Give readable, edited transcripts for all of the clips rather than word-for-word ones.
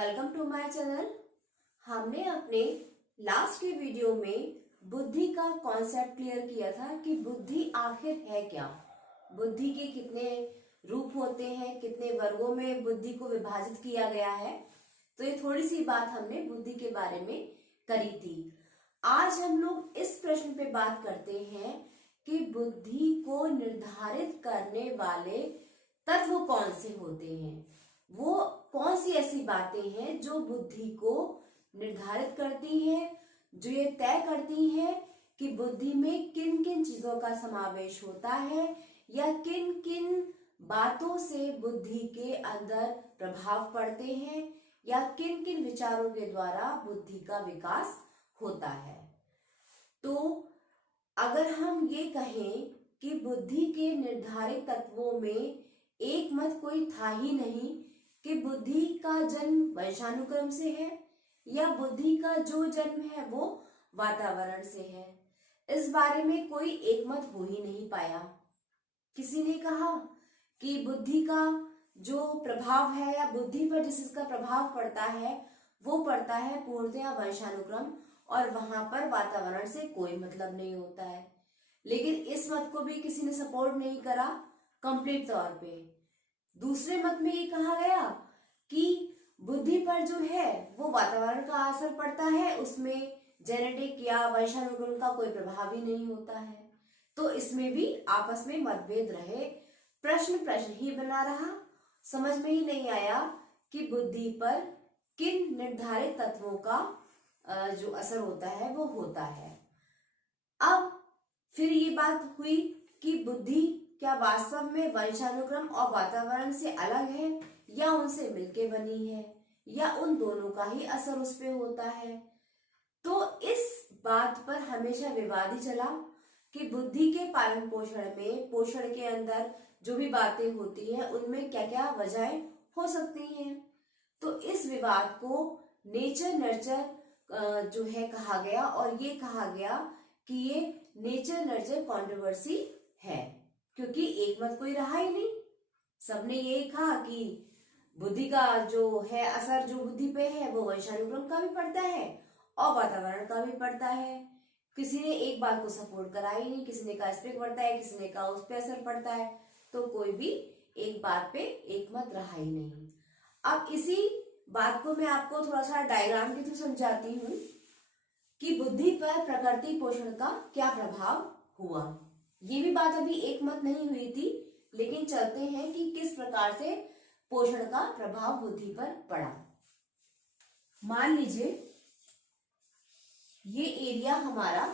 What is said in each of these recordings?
Welcome to my channel. हमने अपने last के वीडियो में बुद्धि का कॉन्सेप्ट क्लियर किया था कि बुद्धि आखिर है क्या, बुद्धि के कितने रूप होते हैं, कितने वर्गों में बुद्धि को विभाजित किया गया है। तो ये थोड़ी सी बात हमने बुद्धि के बारे में करी थी। आज हम लोग इस प्रश्न पे बात करते हैं कि बुद्धि को निर्धारित करने वाले तत्व कौन से होते हैं, वो कौन सी ऐसी बातें हैं जो बुद्धि को निर्धारित करती हैं, जो ये तय करती हैं कि बुद्धि में किन किन चीजों का समावेश होता है या किन किन बातों से बुद्धि के अंदर प्रभाव पड़ते हैं या किन किन विचारों के द्वारा बुद्धि का विकास होता है। तो अगर हम ये कहें कि बुद्धि के निर्धारित तत्वों में एक मत कोई था ही नहीं कि बुद्धि का जन्म वंशानुक्रम से है या बुद्धि का जो जन्म है वो वातावरण से है, इस बारे में कोई एक मत हो ही नहीं पाया। किसी ने कहा कि बुद्धि का जो प्रभाव है या बुद्धि पर जिसका प्रभाव पड़ता है वो पड़ता है पूर्णतया वंशानुक्रम और वहां पर वातावरण से कोई मतलब नहीं होता है। लेकिन इस मत को भी किसी ने सपोर्ट नहीं करा कंप्लीट तौर पे। दूसरे मत में ये कहा गया कि बुद्धि पर जो है वो वातावरण का असर पड़ता है, उसमें जेनेटिक या वंशानुक्रम का कोई प्रभाव ही नहीं होता है। तो इसमें भी आपस में मतभेद रहे, प्रश्न ही बना रहा, समझ में ही नहीं आया कि बुद्धि पर किन निर्धारित तत्वों का जो असर होता है वो होता है। अब फिर ये बात हुई कि बुद्धि क्या वास्तव में वंशानुक्रम और वातावरण से अलग है या उनसे मिलके बनी है या उन दोनों का ही असर उस पे होता है। तो इस बात पर हमेशा विवाद ही चला कि बुद्धि के पालन पोषण में, पोषण के अंदर जो भी बातें होती है उनमें क्या क्या वजहें हो सकती हैं। तो इस विवाद को नेचर नर्चर जो है कहा गया और ये कहा गया कि ये नेचर नर्चर कंट्रोवर्सी है, क्योंकि एक मत कोई रहा ही नहीं। सबने यही कहा कि बुद्धि का जो है असर जो बुद्धि पे है वो वंशानुक्रम का भी पड़ता है और वातावरण का भी पड़ता है। किसी ने एक बात को सपोर्ट करा ही नहीं, किसी ने कहा इस पे पड़ता है, किसी ने कहा उस पे असर पड़ता है, तो कोई भी एक बात पे एक मत रहा ही नहीं। अब इसी बात को मैं आपको थोड़ा सा डायग्राम के थ्रू समझाती हूँ कि बुद्धि पर प्रकृति पोषण का क्या प्रभाव हुआ। ये भी बात अभी एक मत नहीं हुई थी, लेकिन चलते हैं कि किस प्रकार से पोषण का प्रभाव बुद्धि पर पड़ा। मान लीजिए ये एरिया हमारा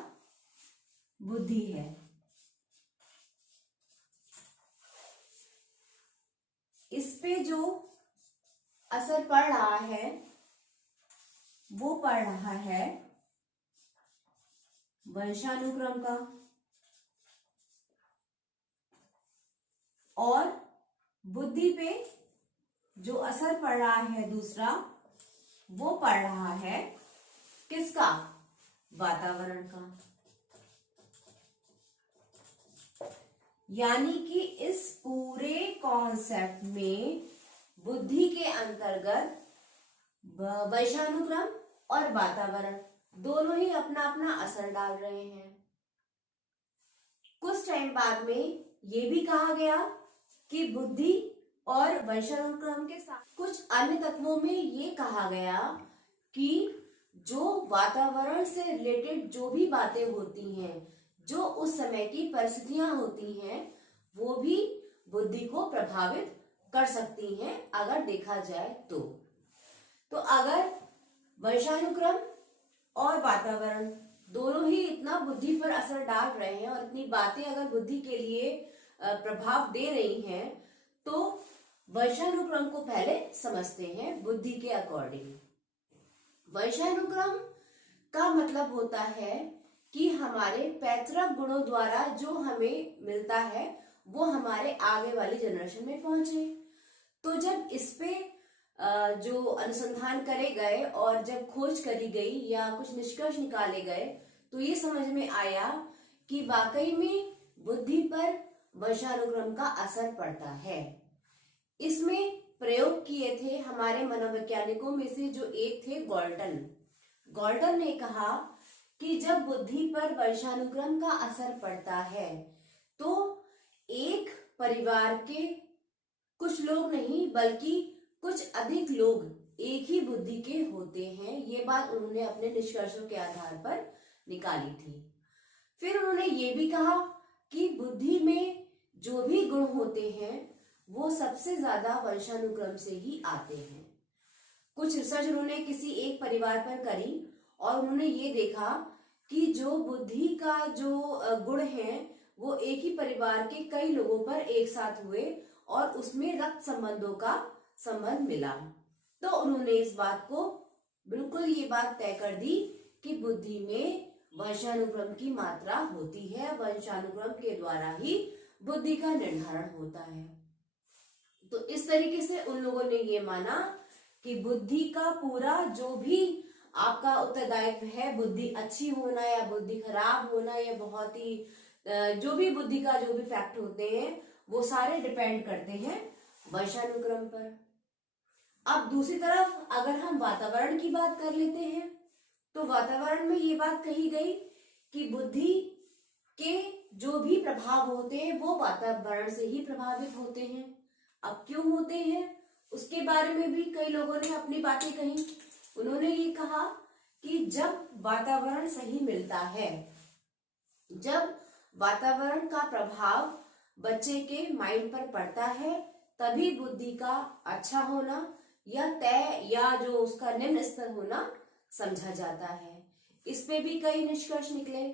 बुद्धि है, इस पे जो असर पड़ रहा है वो पड़ रहा है वंशानुक्रम का और बुद्धि पे जो असर पड़ रहा है दूसरा वो पड़ रहा है किसका, वातावरण का। यानी कि इस पूरे कॉन्सेप्ट में बुद्धि के अंतर्गत वंशानुक्रम और वातावरण दोनों ही अपना अपना असर डाल रहे हैं। कुछ टाइम बाद में ये भी कहा गया कि बुद्धि और वंशानुक्रम के साथ कुछ अन्य तत्वों में ये कहा गया कि जो वातावरण से रिलेटेड जो भी बातें होती हैं, जो उस समय की परिस्थितियां होती हैं, वो भी बुद्धि को प्रभावित कर सकती हैं अगर देखा जाए तो अगर वंशानुक्रम और वातावरण दोनों ही इतना बुद्धि पर असर डाल रहे हैं और इतनी बातें अगर बुद्धि के लिए प्रभाव दे रही हैं, तो वंशानुक्रम को पहले समझते हैं बुद्धि के अकॉर्डिंग। वंशानुक्रम का मतलब होता है कि हमारे पैतृक गुणों द्वारा जो हमें मिलता है वो हमारे आगे वाली जनरेशन में पहुंचे। तो जब इस पे जो अनुसंधान करे गए और जब खोज करी गई या कुछ निष्कर्ष निकाले गए तो ये समझ में आया कि वाकई में बुद्धि पर वंशानुक्रम का असर पड़ता है। इसमें प्रयोग किए थे हमारे मनोवैज्ञानिकों में से जो एक थे गॉल्टन। गॉल्टन ने कहा कि जब बुद्धि पर वंशानुक्रम का असर पड़ता है तो एक परिवार के कुछ लोग नहीं बल्कि कुछ अधिक लोग एक ही बुद्धि के होते हैं। ये बात उन्होंने अपने निष्कर्षों के आधार पर निकाली थी। फिर उन्होंने ये भी कहा कि बुद्धि में जो भी गुण होते हैं वो सबसे ज्यादा वंशानुक्रम से ही आते हैं। कुछ रिसर्च उन्होंने किसी एक परिवार पर करी और उन्होंने ये देखा कि जो बुद्धि का जो गुण है वो एक ही परिवार के कई लोगों पर एक साथ हुए और उसमें रक्त संबंधों का संबंध मिला। तो उन्होंने इस बात को बिल्कुल ये बात तय कर दी कि बुद्धि में वंशानुक्रम की मात्रा होती है, वंशानुक्रम के द्वारा ही बुद्धि का निर्धारण होता है। तो इस तरीके से उन लोगों ने ये माना कि बुद्धि का पूरा जो भी आपका उत्तरदायित्व है, बुद्धि अच्छी होना या बुद्धि खराब होना या बहुत ही जो भी बुद्धि का जो भी फैक्ट होते हैं वो सारे डिपेंड करते हैं वंशानुक्रम पर। अब दूसरी तरफ अगर हम वातावरण की बात कर लेते हैं तो वातावरण में ये बात कही गई कि बुद्धि के जो भी प्रभाव होते हैं वो वातावरण से ही प्रभावित होते हैं। अब क्यों होते हैं उसके बारे में भी कई लोगों ने अपनी बातें कही। उन्होंने ये कहा कि जब वातावरण सही मिलता है, जब वातावरण का प्रभाव बच्चे के माइंड पर पड़ता है, तभी बुद्धि का अच्छा होना या तय या जो उसका निम्न स्तर होना समझा जाता है। इस पे भी कई निष्कर्ष निकले,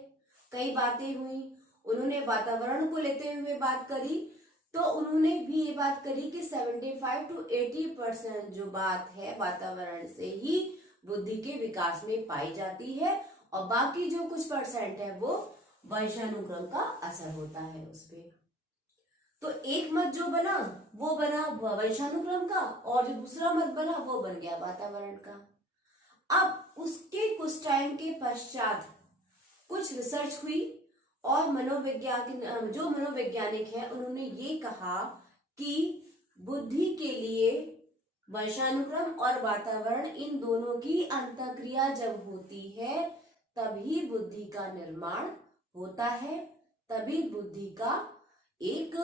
कई बातें हुई। उन्होंने वातावरण को लेते हुए बात करी तो उन्होंने भी ये बात करी कि 75 to 80% जो बात है वातावरण से ही बुद्धि के विकास में पाई जाती है और बाकी जो कुछ परसेंट है वो वंशानुक्रम का असर होता है उस पे। तो एक मत जो बना वो बना वंशानुक्रम का और जो दूसरा मत बना वो बन गया वातावरण का। अब उसके कुछ टाइम के पश्चात कुछ रिसर्च हुई और जो मनोवैज्ञानिक है उन्होंने ये कहा कि बुद्धि के लिए वंशानुक्रम और वातावरण इन दोनों की अंतःक्रिया जब होती है तभी बुद्धि का निर्माण होता है, तभी बुद्धि का एक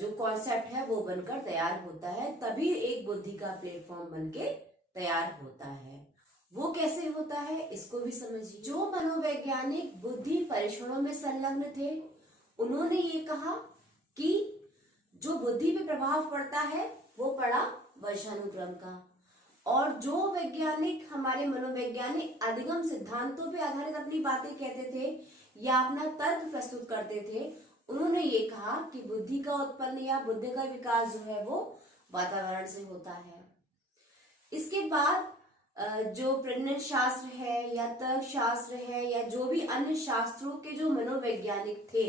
जो कॉन्सेप्ट है वो बनकर तैयार होता है, तभी एक बुद्धि का प्लेटफॉर्म बनके तैयार होता है। वो कैसे होता है इसको भी समझिए। जो मनोवैज्ञानिक बुद्धि परीक्षणों में संलग्न थे उन्होंने ये कहा कि जो बुद्धि पे प्रभाव पड़ता है वो पड़ा वंशानुक्रम का, और जो वैज्ञानिक हमारे मनोवैज्ञानिक अधिगम सिद्धांतों पे आधारित अपनी बातें कहते थे या अपना तर्क प्रस्तुत करते थे उन्होंने ये कहा कि बुद्धि का उत्पन्न या बुद्धि का विकास जो है वो वातावरण से होता है। इसके बाद जो प्रजनन शास्त्र है या तर्क शास्त्र है या जो भी अन्य शास्त्रों के जो मनोवैज्ञानिक थे,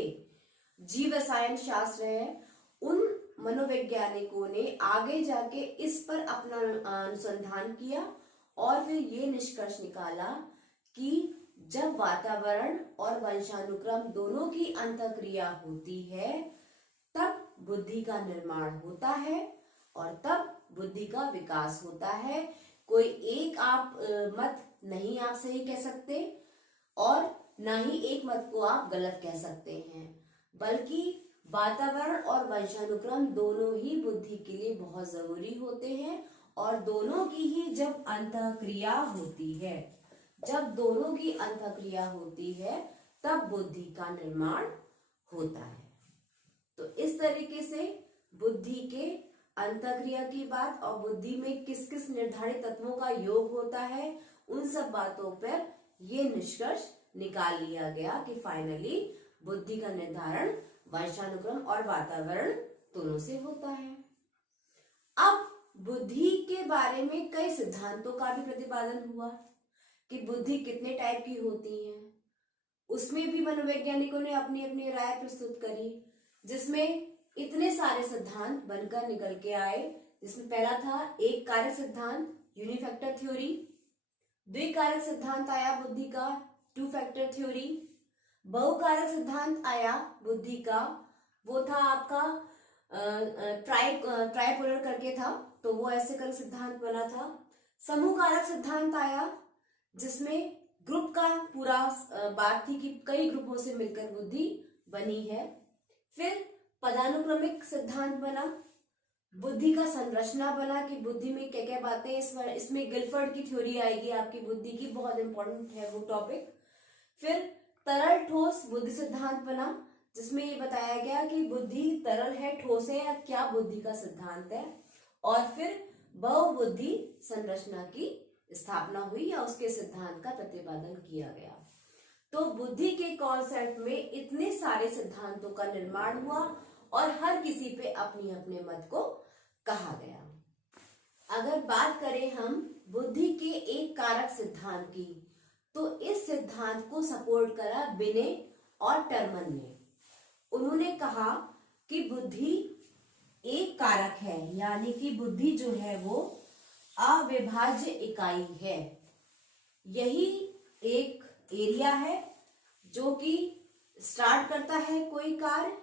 जीव रसायन शास्त्र है, उन मनोवैज्ञानिकों ने आगे जाके इस पर अपना अनुसंधान किया और फिर ये निष्कर्ष निकाला कि जब वातावरण और वंशानुक्रम दोनों की अंतःक्रिया होती है तब बुद्धि का निर्माण होता है और तब बुद्धि का विकास होता है। कोई एक आप मत नहीं आप सही कह सकते और ना ही एक मत को आप गलत कह सकते हैं, बल्कि वातावरण और वंशानुक्रम दोनों ही बुद्धि के लिए बहुत जरूरी होते हैं और दोनों की ही जब अंतःक्रिया होती है, जब दोनों की अंतःक्रिया होती है तब बुद्धि का निर्माण होता है। तो इस तरीके से बुद्धि के अंतःक्रिया की बात और बुद्धि में किस किस निर्धारित तत्वों का योग होता है उन सब बातों पर ये निष्कर्ष निकाल लिया गया कि फाइनली बुद्धि का निर्धारण वंशानुक्रम और वातावरण दोनों से होता है। अब बुद्धि के बारे में कई सिद्धांतों का भी प्रतिपादन हुआ कि बुद्धि कितने टाइप की होती है, उसमें भी मनोवैज्ञानिकों ने अपनी अपनी राय प्रस्तुत करी, जिसमें इतने सारे सिद्धांत बनकर निकल के आए। जिसमें पहला था एक कारक सिद्धांत यूनिफैक्टर थ्योरी, द्विकारक सिद्धांत आया बुद्धि का टू फैक्टर थ्योरी, बहुकारक सिद्धांत आया बुद्धि का, वो था आपका ट्राइपोलर करके था, तो वो ऐसे कारक सिद्धांत बना था। समूह कारक सिद्धांत आया, जिसमें ग्रुप का पूरा बात थी कि कई ग्रुपों से मिलकर बुद्धि बनी है। फिर पदानुक्रमिक सिद्धांत बना, बुद्धि का संरचना बना कि बुद्धि में क्या क्या बातें, इसमें गिलफर्ड की थ्योरी आएगी आपकी बुद्धि की, बहुत इंपॉर्टेंट है वो टॉपिक। फिर तरल ठोस बुद्धि सिद्धांत बना, जिसमें ये बताया गया कि बुद्धि तरल है, ठोस है, या क्या बुद्धि का सिद्धांत है। और फिर बहुबुद्धि संरचना की स्थापना हुई या उसके सिद्धांत का प्रतिपादन किया गया। तो बुद्धि के कॉन्सेप्ट में इतने सारे सिद्धांतों का निर्माण हुआ और हर किसी पे अपने अपने मत को कहा गया। अगर बात करें हम बुद्धि के एक कारक सिद्धांत की, तो इस सिद्धांत को सपोर्ट करा बिने और टर्मन ने। उन्होंने कहा कि बुद्धि एक कारक है, यानी कि बुद्धि जो है वो अविभाज्य इकाई है। यही एक एरिया है जो कि स्टार्ट करता है कोई कार्य,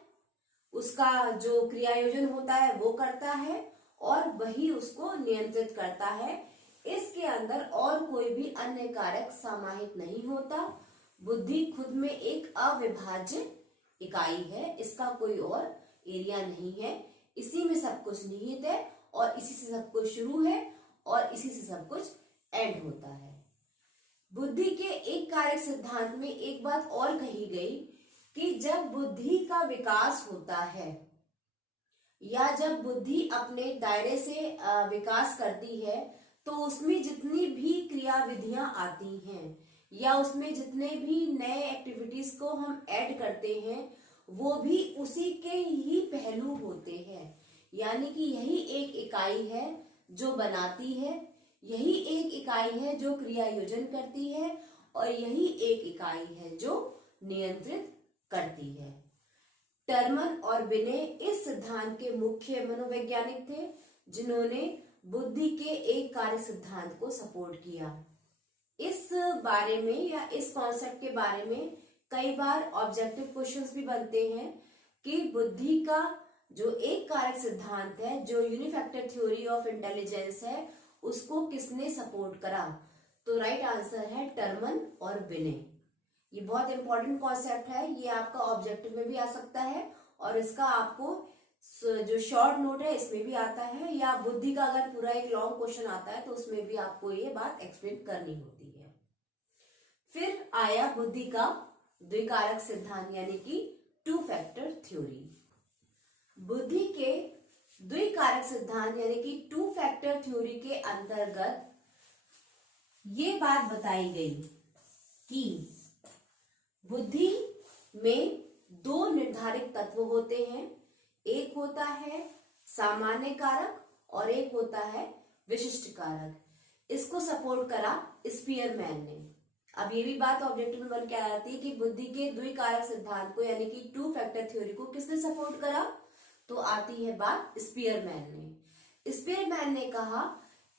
उसका जो क्रियायोजन होता है वो करता है और वही उसको नियंत्रित करता है। इसके अंदर और कोई भी अन्य कारक समाहित नहीं होता। बुद्धि खुद में एक अविभाज्य इकाई है, इसका कोई और एरिया नहीं है। इसी में सब कुछ निहित है और इसी से सब कुछ शुरू है और इसी से सब कुछ एंड होता है। बुद्धि के एक कारक सिद्धांत में एक बात और कही गई कि जब बुद्धि का विकास होता है या जब बुद्धि अपने दायरे से विकास करती है, तो उसमें जितनी भी क्रियाविधियां आती हैं या उसमें जितने भी नए एक्टिविटीज को हम ऐड करते हैं, वो भी उसी के ही पहलू होते हैं। यानी कि यही एक इकाई है जो बनाती है, यही एक इकाई है जो क्रियायोजन करती है और यही एक इकाई है जो नियंत्रित करती है। टर्मन और बिने इस सिद्धांत के मुख्य मनोवैज्ञानिक थे, जिन्होंने बुद्धि के एक कार्य सिद्धांत को सपोर्ट किया। इस बारे में या इस कॉन्सेप्ट के बारे में कई बार ऑब्जेक्टिव क्वेश्चंस भी बनते हैं कि बुद्धि का जो एक कारक सिद्धांत है, जो यूनिफैक्टर थ्योरी ऑफ इंटेलिजेंस है, उसको किसने सपोर्ट करा। तो राइट आंसर है टर्मन और बिने। ये बहुत इंपॉर्टेंट कॉन्सेप्ट है, ये आपका ऑब्जेक्टिव में भी आ सकता है और इसका आपको जो शॉर्ट नोट है इसमें भी आता है, या बुद्धि का अगर पूरा एक लॉन्ग क्वेश्चन आता है तो उसमें भी आपको ये बात एक्सप्लेन करनी होती है। फिर आया बुद्धि का द्विकारक सिद्धांत, यानी कि टू फैक्टर थ्योरी। बुद्धि के द्विकारक सिद्धांत यानी कि टू फैक्टर थ्योरी के अंतर्गत ये बात बताई गई कि बुद्धि में दो निर्धारित तत्व होते हैं, एक होता है सामान्य कारक और एक होता है विशिष्ट कारक। इसको सपोर्ट करा स्पीयरमैन ने। अब ये भी बात ऑब्जेक्टिव में बन के आ जाती है कि बुद्धि के द्विकारक सिद्धांत को यानी कि टू फैक्टर थ्योरी को किसने सपोर्ट करा, तो आती है बात स्पीयरमैन ने। स्पीयरमैन ने कहा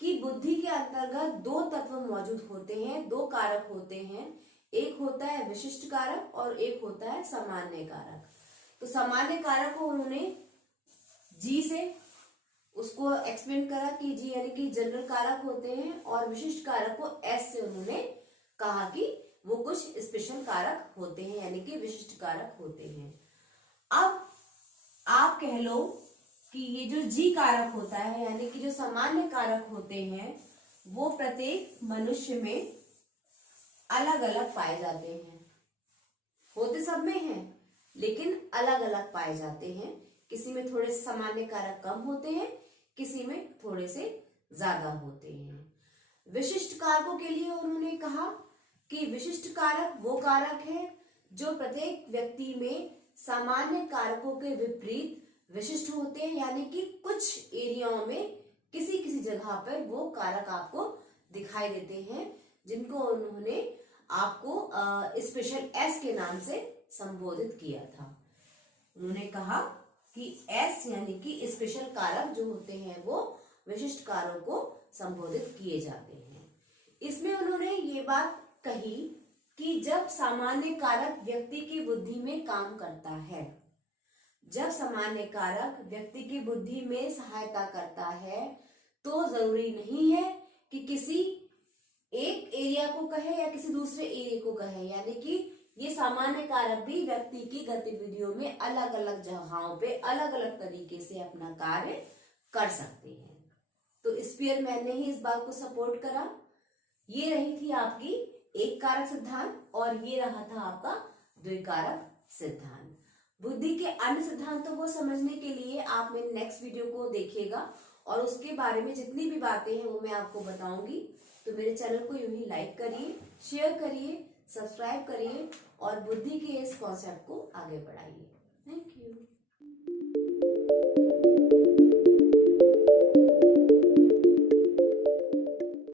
कि बुद्धि के अंतर्गत दो तत्व मौजूद होते हैं, दो कारक होते हैं, एक होता है विशिष्ट कारक और एक होता है सामान्य कारक। तो सामान्य कारक को उन्होंने जी से उसको एक्सप्लेन करा कि जी यानी कि जनरल कारक होते हैं, और विशिष्ट कारक को एस से उन्होंने कहा कि वो कुछ स्पेशल कारक होते हैं, यानी कि विशिष्ट कारक होते हैं। अब आप कह लो कि ये जो जी कारक होता है यानी कि जो सामान्य कारक होते हैं, वो प्रत्येक मनुष्य में अलग अलग पाए जाते हैं। होते सब में हैं लेकिन अलग अलग पाए जाते हैं। किसी में थोड़े सामान्य कारक कम होते हैं, किसी में थोड़े से ज्यादा होते हैं। विशिष्ट कारकों के लिए उन्होंने कहा कि विशिष्ट कारक वो कारक है जो प्रत्येक व्यक्ति में सामान्य कारकों के विपरीत विशिष्ट होते हैं, यानी कि कुछ एरियाओं में किसी किसी जगह पर वो कारक आपको दिखाई देते हैं, जिनको उन्होंने आपको स्पेशल एस के नाम से संबोधित किया था। उन्होंने कहा कि एस यानी कि स्पेशल कारक जो होते हैं वो विशिष्ट कारकों को संबोधित किए जाते हैं। इसमें उन्होंने ये बात कही कि जब सामान्य कारक व्यक्ति की बुद्धि में काम करता है, जब सामान्य कारक व्यक्ति की बुद्धि में सहायता करता है तो जरूरी नहीं है कि किसी एक एरिया को कहे या किसी दूसरे एरिया को कहे, यानी कि ये सामान्य कारक भी व्यक्ति की गतिविधियों में अलग अलग जगहों पे अलग अलग तरीके से अपना कार्य कर सकते हैं। तो स्पीयरमैन ने ही इस बात को सपोर्ट करा। ये रही थी आपकी एक कारक सिद्धांत और ये रहा था आपका द्विकारक सिद्धांत। बुद्धि के अन्य सिद्धांतों को समझने के लिए आप मेरे नेक्स्ट वीडियो को देखिएगा और उसके बारे में जितनी भी बातें हैं वो मैं आपको बताऊंगी। तो मेरे चैनल को यूं ही लाइक करिए, शेयर करिए, सब्सक्राइब करिए और बुद्धि के इस कॉन्सेप्ट को आगे बढ़ाइए। Thank you.